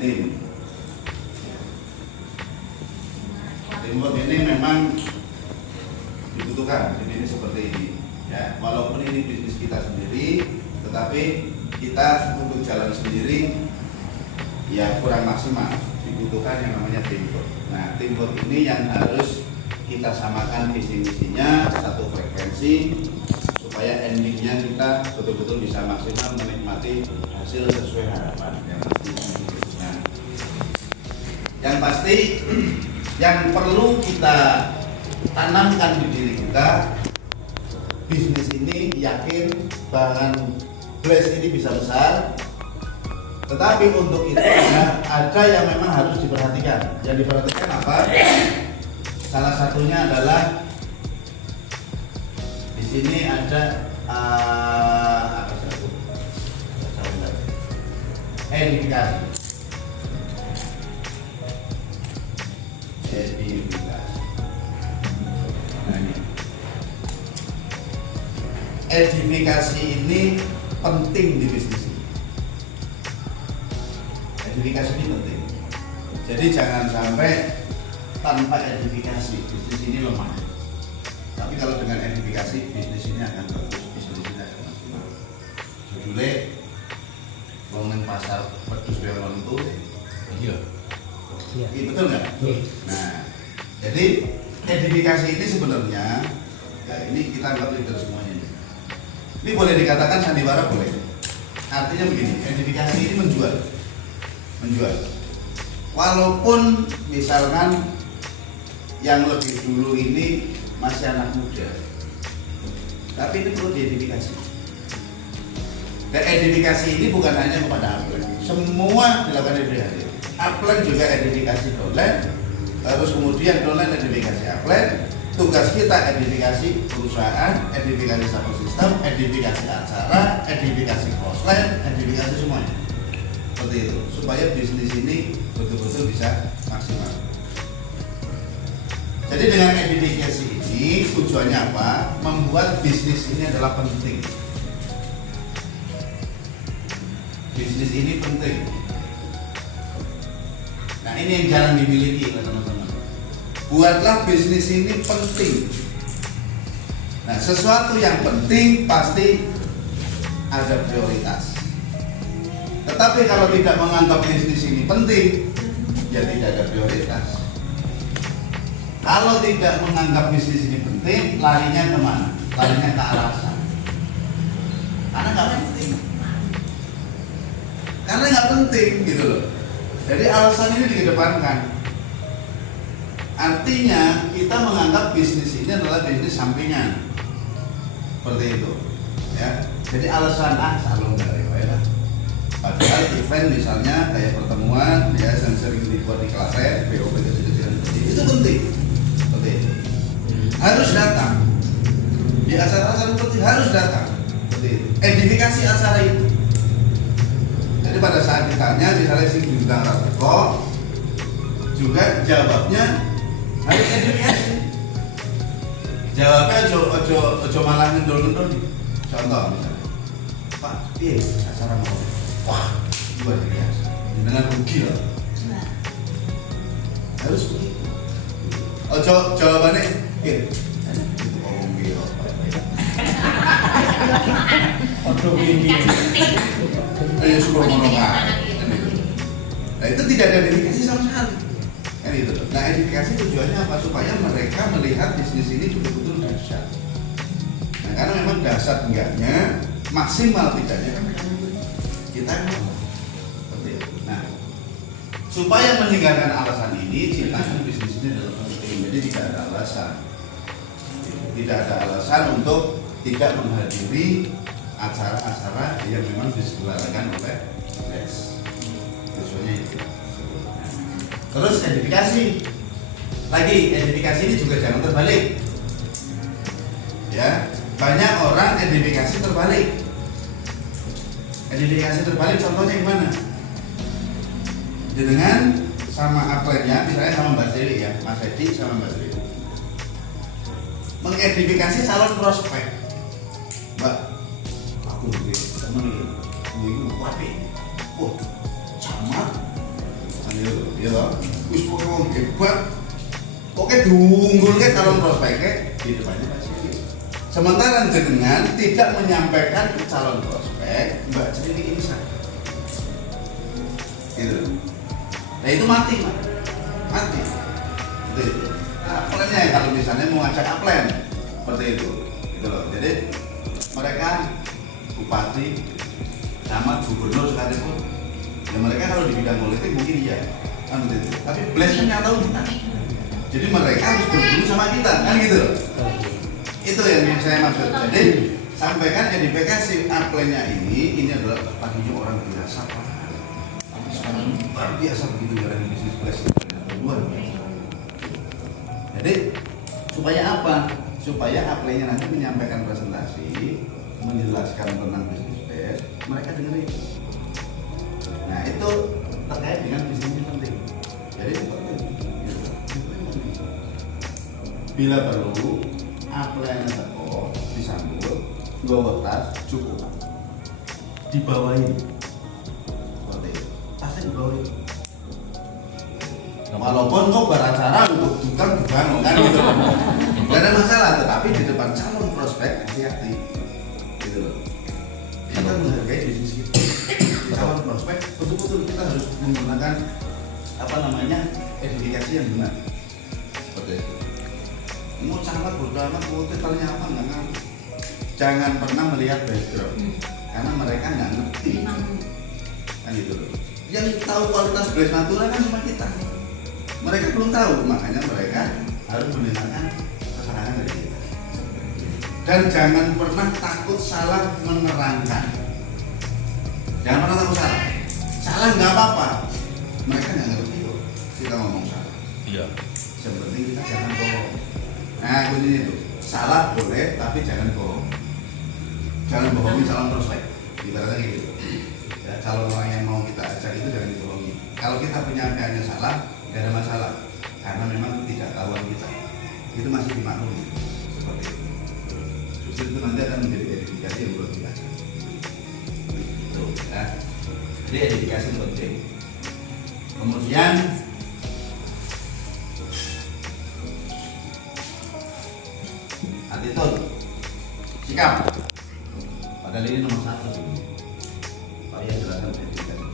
tim. Teamwork ini memang dibutuhkan di bisnis seperti ini ya, walaupun ini bisnis kita sendiri, tetapi kita untuk jalan sendiri ya kurang maksimal, dibutuhkan yang namanya teamwork. Nah, teamwork ini yang harus kita samakan visi misinya, satu frekuensi, supaya endingnya kita betul-betul bisa maksimal menikmati hasil sesuai harapan yang pasti. Nah, yang pasti yang perlu kita tanamkan di diri kita, bisnis ini yakin bahkan Blast ini bisa besar, tetapi untuk itu ada yang memang harus diperhatikan. Yang diperhatikan apa? Salah satunya adalah di sini ada apa satu? Edifikasi. Edifikasi ini penting di bisnis ini. Edifikasi ini penting. Jadi jangan sampai tanpa edifikasi bisnis ini lemah. Tapi kalau dengan edifikasi bisnis ini akan bagus, bisnis ini akan maksimal. Judulnya ngomongin pasar pedus belon itu, iya. Betul nggak? Nah, jadi edifikasi ini sebenarnya ya ini kita anggap leader semuanya. Ini boleh dikatakan sandiwara boleh. Artinya begini, edifikasi ini menjual. Walaupun misalkan yang lebih dulu ini masih anak muda, tapi ini perlu diedifikasi. Dan edifikasi ini bukan hanya kepada upline, semua dilakukan edifikasi. Upline juga edifikasi downline, terus kemudian downline edifikasi upline. Tugas kita edifikasi perusahaan, edifikasi support system, edifikasi acara, edifikasi crossline, edifikasi semuanya. Seperti itu, supaya bisnis ini betul-betul bisa maksimal. Jadi dengan edifikasi ini tujuannya apa? Membuat bisnis ini adalah penting. Bisnis ini penting. Nah, ini yang jarang dimiliki oleh teman-teman. Buatlah bisnis ini penting. Nah, sesuatu yang penting pasti ada prioritas. Tetapi kalau tidak menganggap bisnis ini penting, ya tidak ada prioritas. Kalau tidak menganggap bisnis ini penting, larinya kemana? Larinya ke alasan. Karena nggak penting. Karena nggak penting gitu loh. Jadi alasan ini dikedepankan. Artinya kita menganggap bisnis ini adalah bisnis sampingan, seperti itu, ya. Jadi alasan salon dari lah. Padahal event misalnya kayak pertemuan, ya yang sering dibuat di kelas BOP kecil-kecilan itu penting, seperti itu. Harus datang di acara-acara seperti harus datang, seperti itu. Edifikasi acara itu. Jadi pada saat ditanya, misalnya si bintang Rasko, juga jawabnya harus edifikasi. Jawabnya ojo malah ngendol-ngendol. Contoh misalnya, Pak, iya acara mau, wah luar biasa, dengan rugi loh. Harus begitu. Ojo jawabannya, iya itu ngomong gitu. Ojo begini. Ayo suruh ngomong. Nah itu tidak ada edifikasi sama sekali. Itu. Nah, edifikasi tujuannya apa? Supaya mereka melihat bisnis ini betul-betul dahsyat. Nah, karena memang dahsyat enggaknya, maksimal tidaknya kan kita seperti itu. Nah, supaya meninggalkan alasan ini, ciptakan bisnis ini adalah penting. Jadi tidak ada alasan. Tidak ada alasan untuk tidak menghadiri acara-acara yang memang diselenggarakan oleh Blast. Tujuannya itu. Terus edifikasi lagi, edifikasi ini juga jangan terbalik. Ya, banyak orang edifikasi terbalik. Edifikasi terbalik contohnya gimana? Dengan sama upline-nya, misalnya sama Mbak Dewi ya, Mas Edi sama Mbak Dewi. Mengedifikasi calon prospek. Mbak, aku temen ini, waduh, camat Iya, wis pokoknya hebat. Oke diunggulkan calon prospeknya di depannya Pak Cili. Sementara jenengan tidak menyampaikan ke calon prospek Mbak Cili ini sah. Gitu. Nah itu mati Pak. Mati. Itu. Aplennya kalau misalnya mau ngajak aplen seperti itu. Gitu loh. Jadi mereka bupati sama gubernur sekalipun ya mereka kalau di bidang politik mungkin iya kan begitu. Tapi blessnya nggak tahu kita. Jadi mereka harus berguru sama kita kan gitu loh. Itu yang saya maksud. Jadi sampaikan edifikasi aplennya ini adalah tadinya orang biasa Pak. Tapi sekarang luar biasa begitu jalan bisnis bless luar biasa. Jadi supaya apa? Supaya aplennya nanti menyampaikan presentasi, menjelaskan tentang bisnis bless, mereka dengerin. Nah itu terkait dengan bisnis penting. Jadi seperti itu. Bila perlu, aplennya teko disambut, bawa tas cukup, dibawain, seperti itu. Tasnya dibawain. Walaupun kok beracara untuk tukang bukan kan gitu, nggak ada masalah. Tetapi di depan calon prospek hati-hati, gitu loh. Kita menghargai bisnis kita. Calon prospek betul-betul kita harus menggunakan edifikasi yang benar, seperti itu. Mau sangat bodoh amat, mau titelnya apa nggak ngerti. Jangan pernah melihat background, karena mereka nggak ngerti, kan gitu loh. Yang tahu kualitas beras natural kan cuma kita. Mereka belum tahu, makanya mereka harus mendengarkan keterangan dari kita. Dan jangan pernah takut salah menerangkan. Jangan pernah takut salah. Salah nggak apa-apa. Mereka nggak ngerti kok. Kita ngomong salah. Iya. Yang penting kita jangan bohong. Nah, kuncinya itu. Salah boleh, tapi jangan bohong. Jangan bohongi calon prospek. Ibaratnya kayak gitu. Ya, calon orang yang mau kita ajak itu jangan dibohongi. Kalau kita penyampaiannya salah, nggak ada masalah. Karena memang tidak tahuan kita. Itu masih dimaklumi. Seperti itu. Justru itu nanti akan menjadi edifikasi yang luar biasa. Itu, ya. Jadi edifikasi itu penting. Kemudian attitude, sikap. Padahal ini nomor 1. Pak ya jelaskan edifikasi.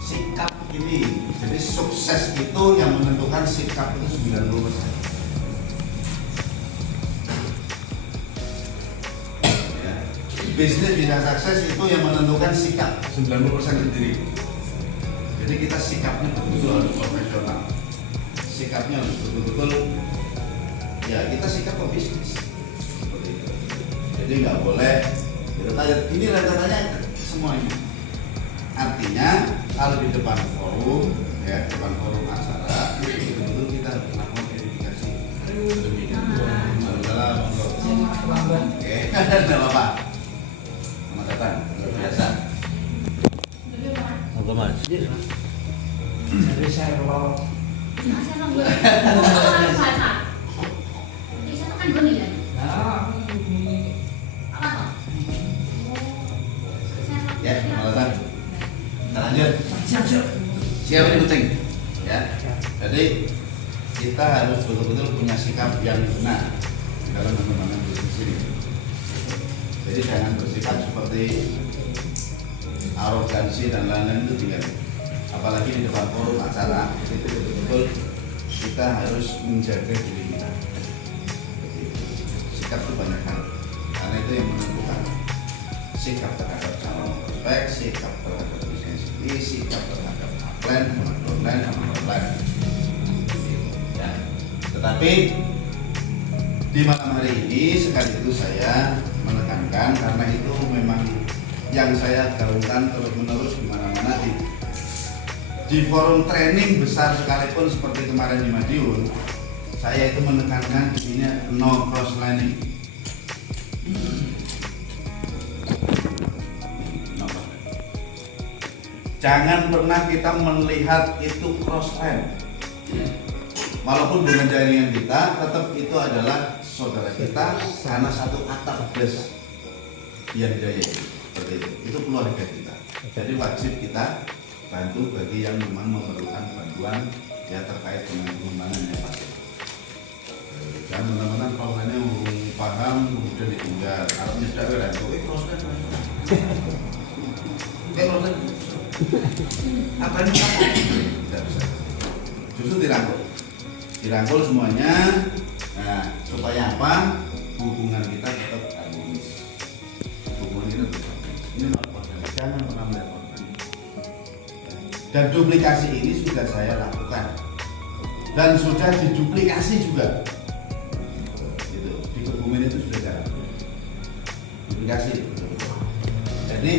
Sikap ini, jadi sukses itu yang menentukan sikap itu 90%. Ya. Bisnis bisa sukses itu yang menentukan sikap 90% sendiri. Jadi kita sikapnya betul-betul harus profesional. Sikapnya harus betul-betul ya kita sikap ke bisnis. Seperti itu. Jadi nggak boleh kita tanya ini rencananya semuanya. Artinya kalau di depan forum, ya depan forum acara, betul-betul kita harus melakukan edifikasi. Oke, tidak apa-apa. Selamat datang, luar biasa. Apa mas? Jadi saya kalau Ya, selamat datang. Kita lanjut. siap. Siap ini penting. Ya. Jadi kita harus betul-betul punya sikap yang benar dalam mengembangkan bisnis ini. Jadi jangan bersifat seperti arogansi dan lain-lain itu tinggal. Apalagi di depan forum acara itu betul-betul kita harus menjaga diri kita. Sikap itu banyak hal, karena itu yang menentukan sikap terhadap calon prospek, sikap terhadap bisnis ini, sikap terhadap upline, sama downline, sama offline. Ya. Tetapi di malam hari ini sekaligus saya menekankan karena itu memang yang saya gaungkan terus-menerus di mana-mana di forum training besar sekalipun seperti kemarin di Madiun, saya itu menekankan intinya no cross lining. No cross lining. Jangan pernah kita melihat itu cross line. Walaupun dengan jaringan kita, tetap itu adalah saudara kita karena satu atap bless yang jaya seperti itu keluarga kita. Jadi wajib kita bantu bagi yang memang memerlukan bantuan ya terkait dengan pengembangan ya Pak. Jangan teman-teman prosesnya paham kemudian ditinggal. Kalau nyedak ya itu proses. Proses. Apa ini kamu? Tidak bisa. Justru dirangkul semuanya. Nah, supaya apa? Hubungan kita tetap harmonis. Hubungan kita tetap ini jangan pernah melihat korban. Dan duplikasi ini sudah saya lakukan dan sudah diduplikasi juga. Gitu. Di Kebumen itu sudah saya duplikasi. Jadi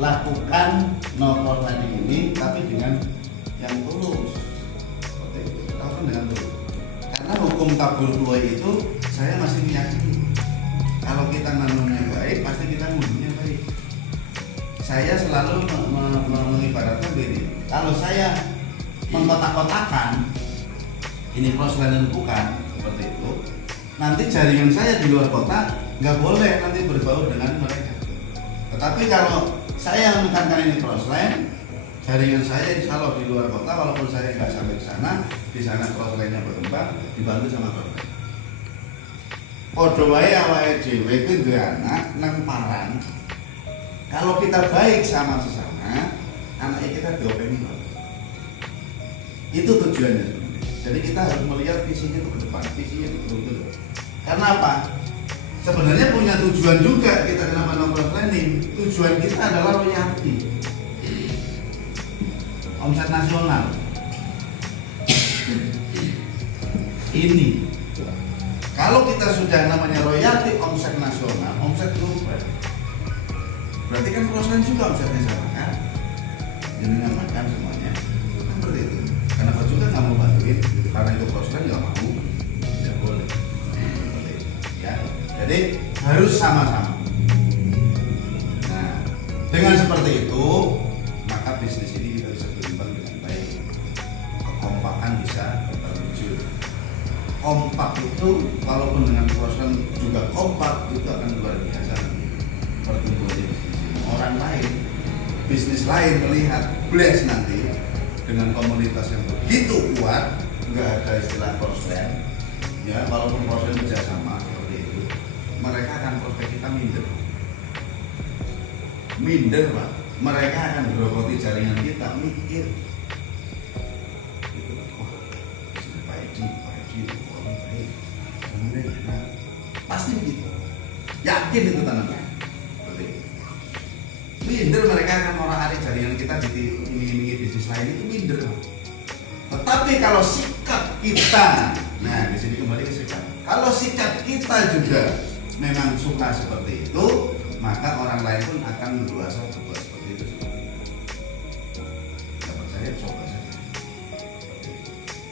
lakukan no crowdfunding ini tapi dengan yang tulus. Lakukan dengan tulus. Karena hukum tabur tuai itu saya masih meyakini kalau kita nanamnya baik pasti kita ngumumnya baik. Saya selalu mengibaratkan begini, kalau saya mengkotak-kotakan ini crossline bukan seperti itu, nanti jaringan saya di luar kota nggak boleh nanti berbaur dengan mereka. Tetapi kalau saya menekankan ini crossline, jaringan saya insya Allah di luar kota, walaupun saya nggak sampai ke sana, di sana crossline-nya berkembang, dibantu sama crossline. Podo wae awake dhewe kuwi duwe anak nang paran. Kalau kita baik sama sesama, anaknya kita diopeni. Itu tujuannya sebenarnya. Jadi kita harus melihat visinya itu ke depan, visinya itu betul. Karena apa? Sebenarnya punya tujuan juga kita kenapa no-cross planning. Tujuan kita adalah royalti, omset nasional. Ini kalau kita sudah namanya royalti omset nasional, omset global, berarti kan crossline juga omsetnya sama kan? Jadi namakan semuanya kan seperti itu. Kenapa juga nggak mau bantuin? Karena itu crossline nggak mau, tidak boleh. Ya, jadi harus sama-sama. Nah, dengan seperti itu maka bisnis ini kita bisa berkembang dengan baik. Kekompakan bisa terwujud. Kompak itu walaupun dengan crossline juga kompak itu akan luar biasa pertumbuhannya orang lain, bisnis lain melihat bless nanti dengan komunitas yang begitu kuat, nggak ada istilah crossline ya, walaupun crossline kerjasama seperti itu, mereka akan prospek kita minder Pak, mereka akan berokoti jaringan kita, mikir gitu, wah Pak Edi orang baik, kemudian nah, pasti begitu, yakin itu tanamnya. Minder mereka akan orang-orang jaringan kita di iming-imingi bisnis lain itu minder. Tetapi kalau sikap kita, nah di sini kembali ke sikap. Kalau sikap kita juga memang suka seperti itu, maka orang lain pun akan berluasa berbuat seperti itu. Tidak percaya, coba saja.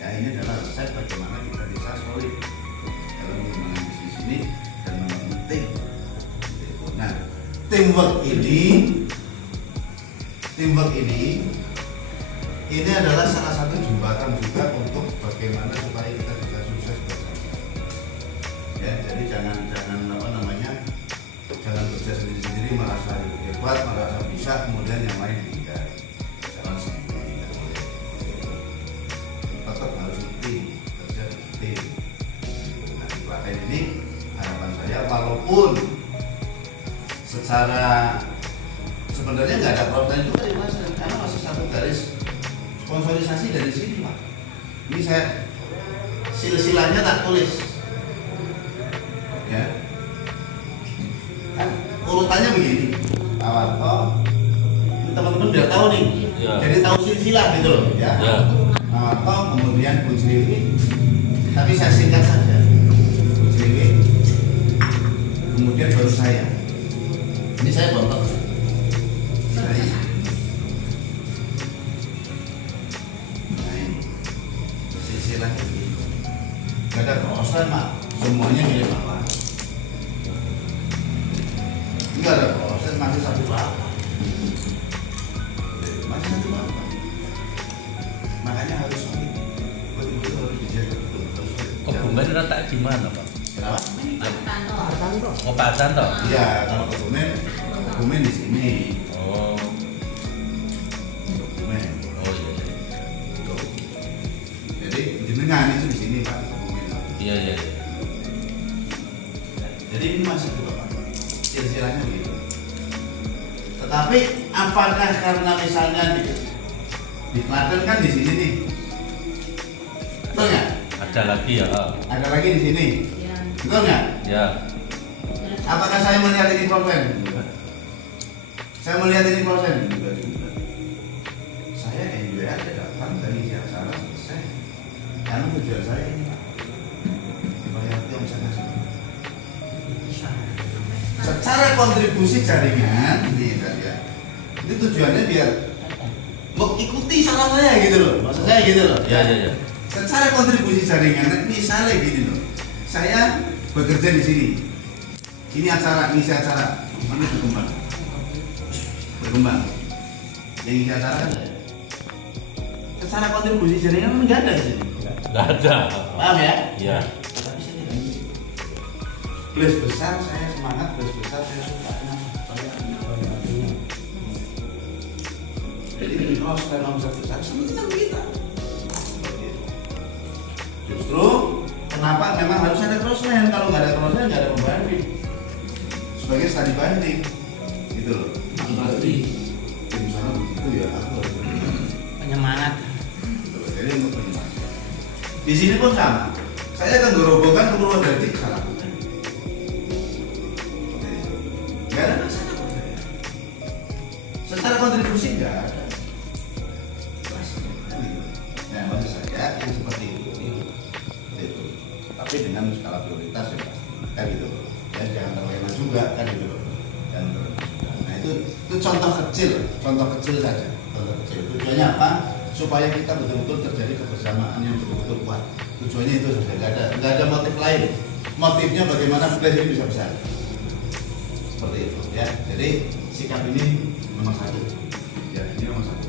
Ya ini adalah resep bagaimana kita bisa solid dalam mengembangkan bisnis ini dan membangun tim. Nah, teamwork ini adalah salah satu jembatan juga untuk bagaimana supaya kita bisa sukses bersama. Ya, jadi jangan kerja sendiri merasa hebat, merasa bisa, kemudian yang lain tidak. Jangan sendiri, tidak boleh. Tetap harus tim, kerja tim. Nah, di pelatihan ini harapan saya walaupun secara sebenarnya nggak ada problem juga di Mas, karena masih satu garis sponsorisasi dari sini Pak. Ini saya silsilahnya tak tulis, ya. Kan urutannya begini, Pak Warto, ini teman-teman biar tahu nih, ya. Jadi tahu silsilah gitu loh, ya. Ya. Pak Warto, kemudian Bu Jlewi, tapi saya singkat saja, Bu Jlewi, kemudian baru saya. Ini saya contoh. Nah ini silsilahnya begitu. Gak ada proses Mak, semuanya milik Bapak. Gak ada proses, masih satu Bapak. Masih satu Bapak. Makanya harus solid. Betul-betul harus dijaga betul. Kebumen letaknya di mana Pak? Kenapa? Oh Pak Tanto? Iya, kalau Kebumen di sini. Oh. Kebumen. Jadi ini masih itu Bapak, silsilahnya begitu. Tetapi apakah karena misalnya di Klaten kan di sini nih, betul nggak? Ada lagi ya. Ada lagi di sini, Ya. betul nggak? Ya. Apakah saya melihat ini proses? Saya melihat ini proses juga. Saya enjoy aja datang dari siang sana selesai. Karena tujuan saya ini supaya omsetnya secara kontribusi jaringan ini kan ya. Itu tujuannya biar mengikuti saran saya gitu loh. Maksud saya gitu loh. Ya, ya, ya. Secara kontribusi jaringan misalnya gini loh. Saya bekerja di sini. Ini acara, ngisi acara, mana berkembang. Yang ngisi acara kan saya. Secara kontribusi jaringan memang nggak ada di sini. Nggak ada. Paham ya? Ya. Tapi saya tidak ngisi. Plus besar saya semangat, plus besar saya suka. Jadi cross dan omset besar sebenarnya kita. Justru kenapa memang harus ada crossline? Kalau nggak ada crossline nggak ada pembanding. Sebagai studi banding, gitu loh. Pasti. Misalnya begitu ya, aku harus Penyemangat. gitu loh. Jadi untuk penyemangat. Di sini pun sama. Saya akan gerobokkan ke Purwodadi salah. Nggak ada masalah. Secara kontribusi nggak ada. Nah, maksud saya yang seperti itu. Tapi dengan skala prioritas ya pasti. Kan gitu loh. Dan jangan terlena juga kan gitu loh. Jangan terlena juga. Nah itu contoh kecil saja. Contoh kecil. Tujuannya apa? Supaya kita betul-betul terjadi kebersamaan yang betul-betul kuat. Tujuannya itu saja. Nggak ada motif lain. Motifnya bagaimana flash ini bisa besar. Seperti itu ya. Jadi sikap ini nomor satu. Ya ini nomor satu.